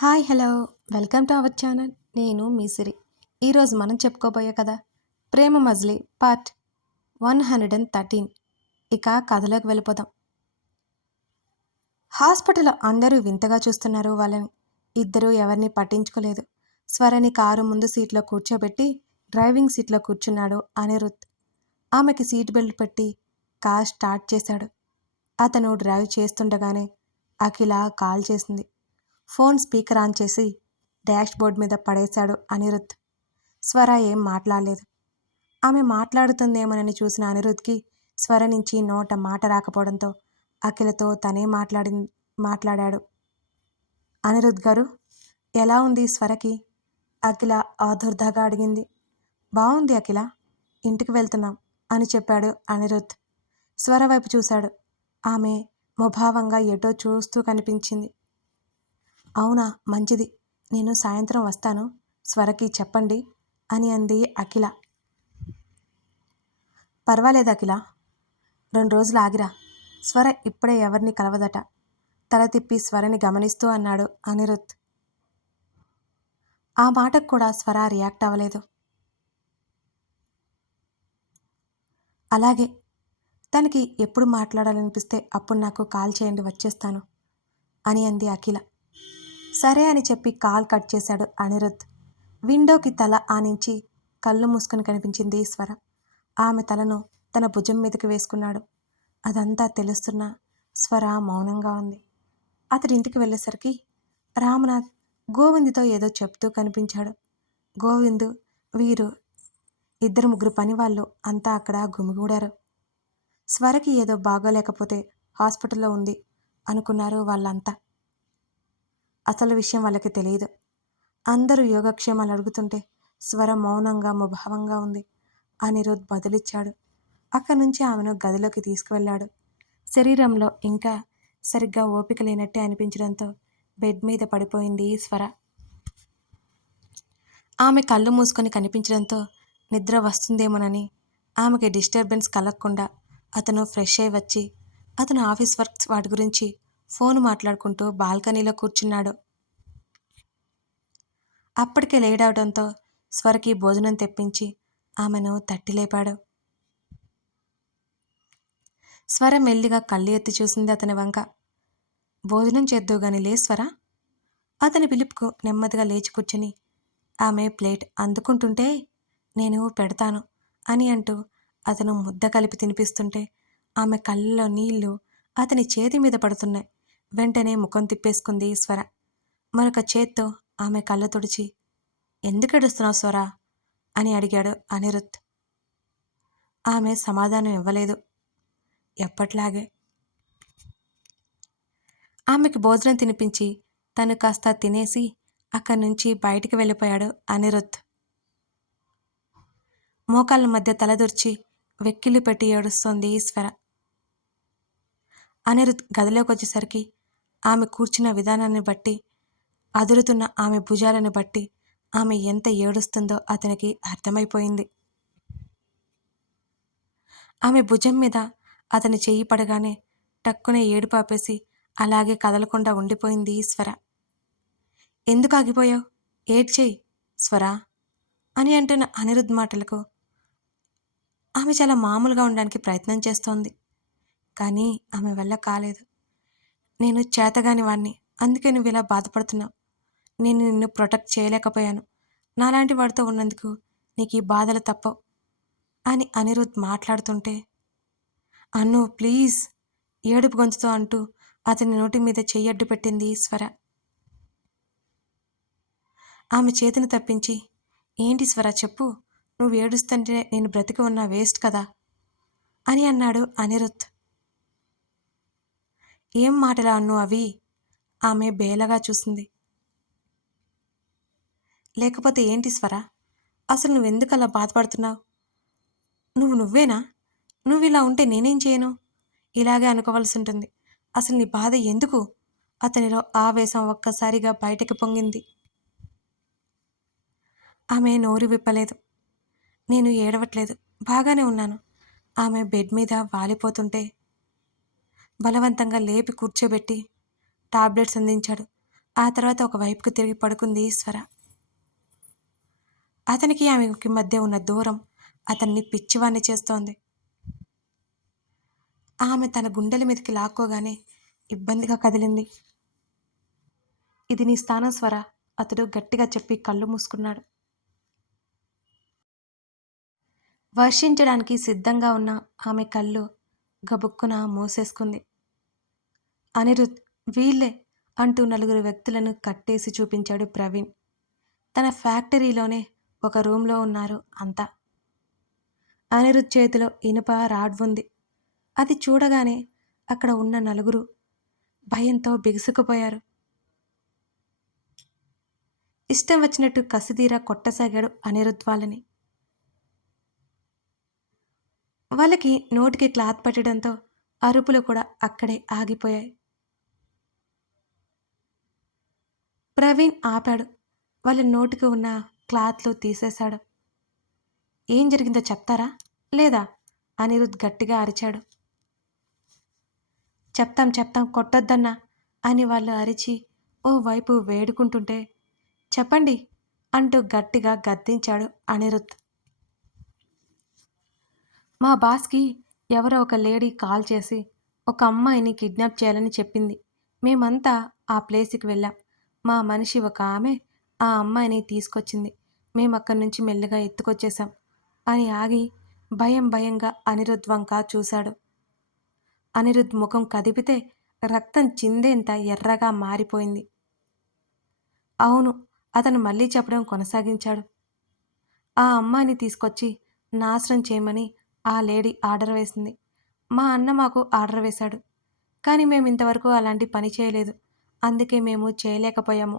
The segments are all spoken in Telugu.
Hi hello. Welcome to our channel. నేను మీసిరి ఈరోజు మనం చెప్పుకోబోయే కదా Prema Majili part one hundred and thirteen. ఇక కథలోకి వెళ్ళిపోదాం. హాస్పిటల్లో అందరూ వింతగా చూస్తున్నారు వాళ్ళని. ఇద్దరూ ఎవరిని పట్టించుకోలేదు. స్వరని కారు ముందు సీట్లో కూర్చోబెట్టి డ్రైవింగ్ సీట్లో కూర్చున్నాడు అనిరుత్ ఆమెకి సీట్ బెల్ట్ పెట్టి కార్ స్టార్ట్ చేశాడు. అతను డ్రైవ్ చేస్తుండగానే అఖిల కాల్ చేసింది. ఫోన్ స్పీకర్ ఆన్ చేసి డాష్ బోర్డ్ మీద పడేశాడు అనిరుద్ధ్. స్వర ఏం మాట్లాడలేదు. ఆమె మాట్లాడుతుందేమోనని చూసిన అనిరుద్ధ్కి స్వర నుంచి నోట మాట రాకపోవడంతో అఖిలతో తనే మాట్లాడి మాట్లాడాడు. అనిరుద్ గారు ఎలా ఉంది స్వరకి? అఖిల ఆదుర్దాగా అడిగింది. బాగుంది అఖిల ఇంటికి వెళ్తున్నాం అని చెప్పాడు అనిరుద్ స్వర వైపు చూశాడు. ఆమె ముభావంగా ఎటో చూస్తూ కనిపించింది. అవునా మంచిది. నేను సాయంత్రం వస్తాను. స్వరకి చెప్పండి అని అంది అఖిల. పర్వాలేదు అఖిల. రెండు రోజులు ఆగిరా. స్వర ఇప్పుడే ఎవరిని కలవదట. తల తిప్పి స్వరని గమనిస్తూ అన్నాడు అనిరుత్ ఆ మాటకు కూడా స్వర రియాక్ట్ అవ్వలేదు. అలాగే తనకి ఎప్పుడు మాట్లాడాలనిపిస్తే అప్పుడు నాకు కాల్ చేయండి వచ్చేస్తాను అని అంది అఖిల. సరే అని చెప్పి కాల్ కట్ చేశాడు అనిరుద్ విండోకి తల ఆనించి కళ్ళు మూసుకొని కనిపించింది ఈశ్వర. ఆమె తలను తన భుజం మీదకి వేసుకున్నాడు. అదంతా తెలుస్తున్న స్వర మౌనంగా ఉంది. అతడి ఇంటికి వెళ్ళేసరికి రామనాథ్ గోవిందుతో ఏదో చెప్తూ కనిపించాడు. గోవిందు వీరు ఇద్దరు ముగ్గురు పని వాళ్ళు అంతా అక్కడ గుమిగూడారు. స్వరకి ఏదో బాగోలేకపోతే హాస్పిటల్లో ఉంది అనుకున్నారు వాళ్ళంతా. అసలు విషయం వాళ్ళకి తెలియదు అందరూ యోగక్షేమాలు అడుగుతుంటే స్వర మౌనంగా ముభావంగా ఉంది. అనిరుద్ బదులిచ్చాడు. అక్కడి నుంచి ఆమెను గదిలోకి తీసుకువెళ్ళాడు. శరీరంలో ఇంకా సరిగ్గా ఓపిక లేనట్టే అనిపించడంతో బెడ్ మీద పడిపోయింది స్వర. ఆమె కళ్ళు మూసుకొని కనిపించడంతో నిద్ర వస్తుందేమోనని ఆమెకి డిస్టర్బెన్స్ కలగకుండా అతను ఫ్రెష్ అయి వచ్చి అతను ఆఫీస్ వర్క్స్ వాటి గురించి ఫోన్ మాట్లాడుకుంటూ బాల్కనీలో కూర్చున్నాడు. అప్పటికే లేడవడంతో స్వరకి భోజనం తెప్పించి ఆమెను తట్టి లేపాడు స్వర మెల్లిగా కళ్ళు ఎత్తి చూసింది అతని వంక. భోజనం చేద్దో గాని లే స్వర. అతని పిలుపుకు నెమ్మదిగా లేచి కూర్చుని ఆమె ప్లేట్ అందుకుంటుంటే నేను పెడతాను అని అంటూ అతను ముద్ద కలిపి తినిపిస్తుంటే ఆమె కళ్ళలో నీళ్ళు అతని చేతి మీద పడుతున్నాయి. వెంటనే ముఖం తిప్పేసుకుంది స్వర. మరొక చేత్తో ఆమె కళ్ళ తుడిచి ఎందుకు ఏడుస్తున్నావు స్వరా? అని అడిగాడు అనిరుత్ ఆమె సమాధానం ఇవ్వలేదు. ఎప్పట్లాగే? ఆమెకి భోజనం తినిపించి తను కాస్త తినేసి అక్కడి నుంచి బయటికి వెళ్ళిపోయాడు అనిరుత్ మోకాళ్ళ మధ్య తలదొర్చి వెక్కిళ్ళు పెట్టి ఏడుస్తోంది ఈశ్వర అనిరుత్ గదిలోకి వచ్చేసరికి ఆమె కూర్చున్న విధానాన్ని బట్టి అదురుతున్న ఆమె భుజాలను బట్టి ఆమె ఎంత ఏడుస్తుందో అతనికి అర్థమైపోయింది. ఆమె భుజం మీద అతని చెయ్యి పడగానే టక్కునే ఏడు పాపేసి అలాగే కదలకుండా ఉండిపోయింది స్వర. ఎందుకు ఆగిపోయావు? ఏడ్చేయి స్వర అని అంటున్న అనిరుద్ధ్ మాటలకు ఆమె చాలా మామూలుగా ఉండడానికి ప్రయత్నం చేస్తోంది. కానీ ఆమె వల్ల కాలేదు. నేను చేతగాని వాణ్ణి అందుకే నువ్వు ఇలా బాధపడుతున్నావు. నేను నిన్ను ప్రొటెక్ట్ చేయలేకపోయాను. నాలాంటి వాడితో ఉన్నందుకు నీకు ఈ బాధలు తప్పవు అని అనిరుద్ మాట్లాడుతుంటే అన్ను ప్లీజ్ ఏడుపు గొంతుతో అంటూ అతని నోటి మీద చెయ్యడ్డు పెట్టింది ఈశ్వర. ఆమె చేతిని తప్పించి ఏంటి స్వర చెప్పు. నువ్వు ఏడుస్తుంటే నేను బ్రతికి ఉన్న వేస్ట్ కదా అని అన్నాడు అనిరుత్ ఏం మాటలా అన్ను అవి? ఆమె బేలగా చూసింది. లేకపోతే ఏంటి స్వర? అసలు నువ్వెందుకు అలా బాధపడుతున్నావు? నువ్వు నువ్వేనా? నువ్వు ఇలా ఉంటే నేనేం చేయను? ఇలాగే అనుకోవాల్సి ఉంటుంది అసలు నీ బాధ ఎందుకు? అతనిలో ఆవేశం ఒక్కసారిగా బయటకు పొంగింది. ఆమె నోరు విప్పలేదు. నేను ఏడవట్లేదు. బాగానే ఉన్నాను. ఆమె బెడ్ మీద వాలిపోతుంటే బలవంతంగా లేపి కూర్చోబెట్టి టాబ్లెట్స్ అందించాడు. ఆ తర్వాత ఒకవైపుకు తిరిగి పడుకుంది ఈశ్వర అతనికి ఆమెకి మధ్య ఉన్న దూరం అతన్ని పిచ్చివాణ్ణి చేస్తోంది. ఆమె తన గుండెల మీదకి లాక్కోగానే ఇబ్బందిగా కదిలింది. ఇది నీ స్థానం స్వర అతడు గట్టిగా చెప్పి కళ్ళు మూసుకున్నాడు. వర్షించడానికి సిద్ధంగా ఉన్న ఆమె కళ్ళు గబుక్కున మూసేసుకుంది. అనిరుద్ వీళ్ళే అంటూ నలుగురు వ్యక్తులను కట్టేసి చూపించాడు ప్రవీణ్. తన ఫ్యాక్టరీలోనే ఒక రూమ్లో ఉన్నారు అంతా. అనిరుద్ చేతిలో ఇనుప రాడ్ ఉంది. అది చూడగానే అక్కడ ఉన్న నలుగురు భయంతో బిగుసుకుపోయారు. ఇష్టం వచ్చినట్టు కసిదీరా కొట్టసాగాడు అనిరుద్ వాళ్ళని. వాళ్ళకి నోటికి క్లాత్ పట్టడంతో అరుపులు కూడా అక్కడే ఆగిపోయాయి. ప్రవీణ్ ఆపాడు. వాళ్ళ నోటికి ఉన్న క్లాత్లు తీసేశాడు. ఏం జరిగిందో చెప్తారా? లేదా? అనిరుద్ గట్టిగా అరిచాడు. చెప్తాం చెప్తాం కొట్టొద్దన్నా అని వాళ్ళు అరిచి ఓ వైపు వేడుకుంటుంటే చెప్పండి అంటూ గట్టిగా గద్దించాడు అనిరుద్. మా బాస్కి ఎవరో ఒక లేడీ కాల్ చేసి ఒక అమ్మాయిని కిడ్నాప్ చేయాలని చెప్పింది. మేమంతా ఆ ప్లేస్కి వెళ్ళాం. మా మనిషి ఒక ఆమె ఆ అమ్మాయిని తీసుకొచ్చింది. మేము అక్కడి నుంచి మెల్లగా ఎత్తుకొచ్చేసాం అని ఆగి భయం భయంగా అనిరుద్ వంక చూశాడు. అనిరుద్ ముఖం కదిపితే రక్తం చిందేంత ఎర్రగా మారిపోయింది. అవును అతను మళ్ళీ చెప్పడం కొనసాగించాడు. ఆ అమ్మాయిని తీసుకొచ్చి నాశనం చేయమని ఆ లేడీ ఆర్డర్ వేసింది. మా అన్న మాకు ఆర్డర్ వేశాడు కానీ మేము ఇంతవరకు అలాంటి పని చేయలేదు. అందుకే మేము చేయలేకపోయాము.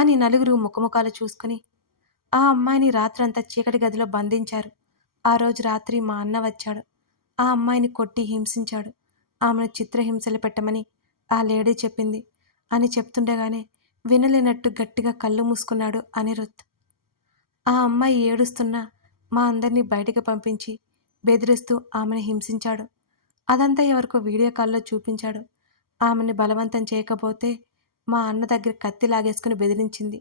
అని నలుగురు ముఖముఖాలు చూసుకుని ఆ అమ్మాయిని రాత్రంతా చీకటి గదిలో బంధించారు. ఆ రోజు రాత్రి మా అన్న వచ్చాడు. ఆ అమ్మాయిని కొట్టి హింసించాడు. ఆమెను చిత్రహింసలు పెట్టమని ఆ లేడీ చెప్పింది అని చెప్తుండగానే వినలేనట్టు గట్టిగా కళ్ళు మూసుకున్నాడు అనిరుత్ ఆ అమ్మాయి ఏడుస్తున్నా మా అందరినీ బయటకు పంపించి బెదిరిస్తూ ఆమెను హింసించాడు. అదంతా ఎవరికో వీడియో కాల్లో చూపించాడు. ఆమెను బలవంతం చేయకపోతే మా అన్న దగ్గర కత్తి లాగేసుకుని బెదిరించింది.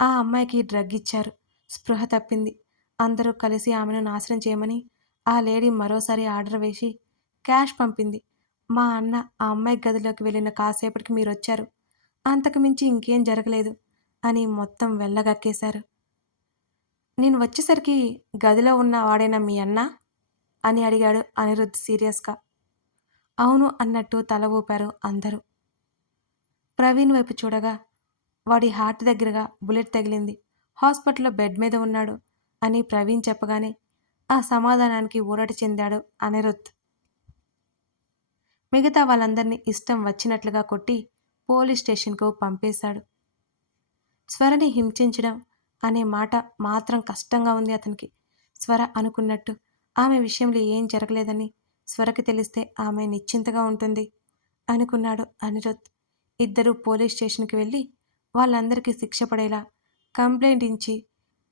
ఆ అమ్మాయికి డ్రగ్ ఇచ్చారు. స్పృహ తప్పింది. అందరూ కలిసి ఆమెను నాశనం చేయమని ఆ లేడీ మరోసారి ఆర్డర్ వేసి క్యాష్ పంపింది. మా అన్న ఆ అమ్మాయి గదిలోకి వెళ్ళిన కాసేపటికి మీరు వచ్చారు అంతకుమించి ఇంకేం జరగలేదు అని మొత్తం వెళ్ళగక్కేశారు నేను వచ్చేసరికి గదిలో ఉన్న వాడైన మీ అన్న? అని అడిగాడు అనిరుద్ధ్ సీరియస్గా. అవును అన్నట్టు తల ఊపారు అందరూ. ప్రవీణ్ వైపు చూడగా వాడి హార్ట్ దగ్గరగా బుల్లెట్ తగిలింది. హాస్పిటల్లో బెడ్ మీద ఉన్నాడు అని ప్రవీణ్ చెప్పగానే ఆ సమాధానానికి ఊరట చెందాడు అనిరుత్ మిగతా వాళ్ళందరినీ ఇష్టం వచ్చినట్లుగా కొట్టి పోలీస్ స్టేషన్కు పంపేశాడు. స్వరని హింసించడం అనే మాట మాత్రం కష్టంగా ఉంది అతనికి. స్వర అనుకున్నట్టు ఆమె విషయంలో ఏం జరగలేదని స్వరకి తెలిస్తే ఆమె నిశ్చింతగా ఉంటుంది అనుకున్నాడు అనిరుద్ ఇద్దరు పోలీస్ స్టేషన్కి వెళ్ళి వాళ్ళందరికీ శిక్ష పడేలా కంప్లైంట్ ఇచ్చి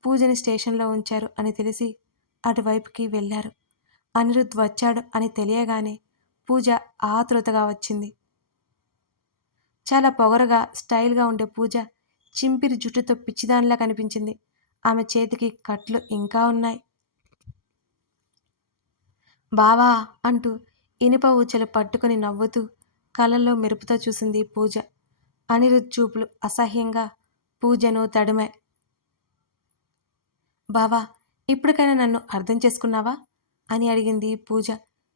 పూజని స్టేషన్లో ఉంచారు అని తెలిసి అటువైపుకి వెళ్ళారు. అనిరుద్ వచ్చాడు అని తెలియగానే పూజ ఆతృతగా వచ్చింది. చాలా పొగరగా స్టైల్గా ఉండే పూజ చింపిరి జుట్టుతో పిచ్చిదానిలా కనిపించింది. ఆమె చేతికి కట్లు ఇంకా ఉన్నాయి. బావా అంటూ ఇనుప ఊచలు పట్టుకుని నవ్వుతూ కళ్ళల్లో మెరుపుతో చూసింది పూజ. అనిరుద్ చూపులు అసహ్యంగా పూజను తడిమాయి బావా ఇప్పటికైనా నన్ను అర్థం చేసుకున్నావా? అని అడిగింది పూజ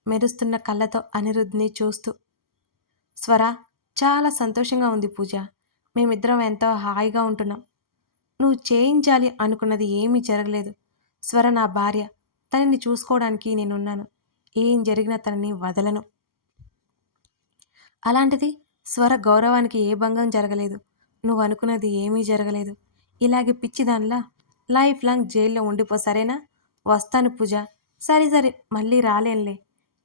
మెరుస్తున్న కళ్ళతో అనిరుద్ధ్ని చూస్తూ. స్వర చాలా సంతోషంగా ఉంది పూజ. మేమిద్దరం ఎంతో హాయిగా ఉంటున్నాం. నువ్వు చేయించాలి అనుకున్నది ఏమీ జరగలేదు. స్వర నా భార్య. తనని చూసుకోవడానికి నేనున్నాను. ఏం జరిగినా తనని వదలను. అలాంటిది స్వర గౌరవానికి ఏ భంగం జరగలేదు. నువ్వు అనుకున్నది ఏమీ జరగలేదు. ఇలాగే పిచ్చిదానిలా లైఫ్ లాంగ్ జైల్లో ఉండిపో సరేనా? వస్తాను పూజ. సరే సరే మళ్ళీ రాలేనులే.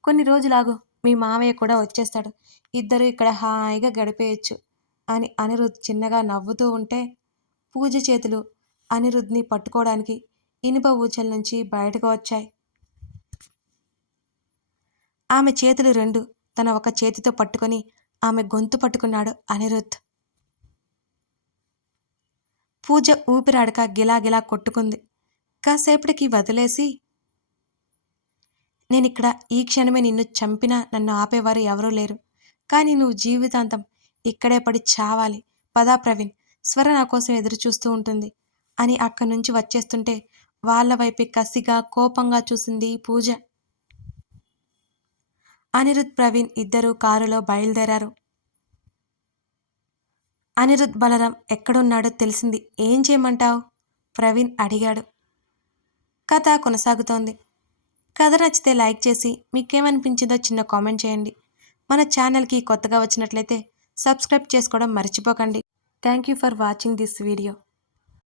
కొన్ని రోజులాగు మీ మామయ్య కూడా వచ్చేస్తాడు. ఇద్దరు ఇక్కడ హాయిగా గడిపేయచ్చు అని అనిరుద్ చిన్నగా నవ్వుతూ ఉంటే పూజ చేతులు అనిరుద్ని పట్టుకోవడానికి ఇనుప ఊచల నుంచి బయటకు వచ్చాయి. ఆమె చేతులు రెండు తన ఒక చేతితో పట్టుకొని ఆమె గొంతు పట్టుకున్నాడు అనిరుద్ధ్. పూజ ఊపిరాడక గిలాగిలా కొట్టుకుంది. కాసేపటికి వదిలేసి నేనిక్కడ ఈ క్షణమే నిన్ను చంపినా నన్ను ఆపేవారు ఎవరూ లేరు. కానీ నువ్వు జీవితాంతం ఇక్కడే పడి చావాలి. పదా ప్రవీణ్ స్వర నా కోసం ఎదురు చూస్తూ ఉంటుంది అని అక్కడి నుంచి వచ్చేస్తుంటే వాళ్ళ వైపు కసిగా కోపంగా చూసింది పూజ. అనిరుద్ ప్రవీణ్ ఇద్దరూ కారులో బయలుదేరారు. అనిరుద్ బలరాం ఎక్కడున్నాడో తెలిసింది. ఏం చేయమంటావు? ప్రవీణ్ అడిగాడు. కథ కొనసాగుతోంది. కథ నచ్చితే లైక్ చేసి మీకేమనిపించిందో చిన్న కామెంట్ చేయండి. మన ఛానల్కి కొత్తగా వచ్చినట్లయితే సబ్స్క్రైబ్ చేసుకోవడం మర్చిపోకండి. Thank you for watching this video.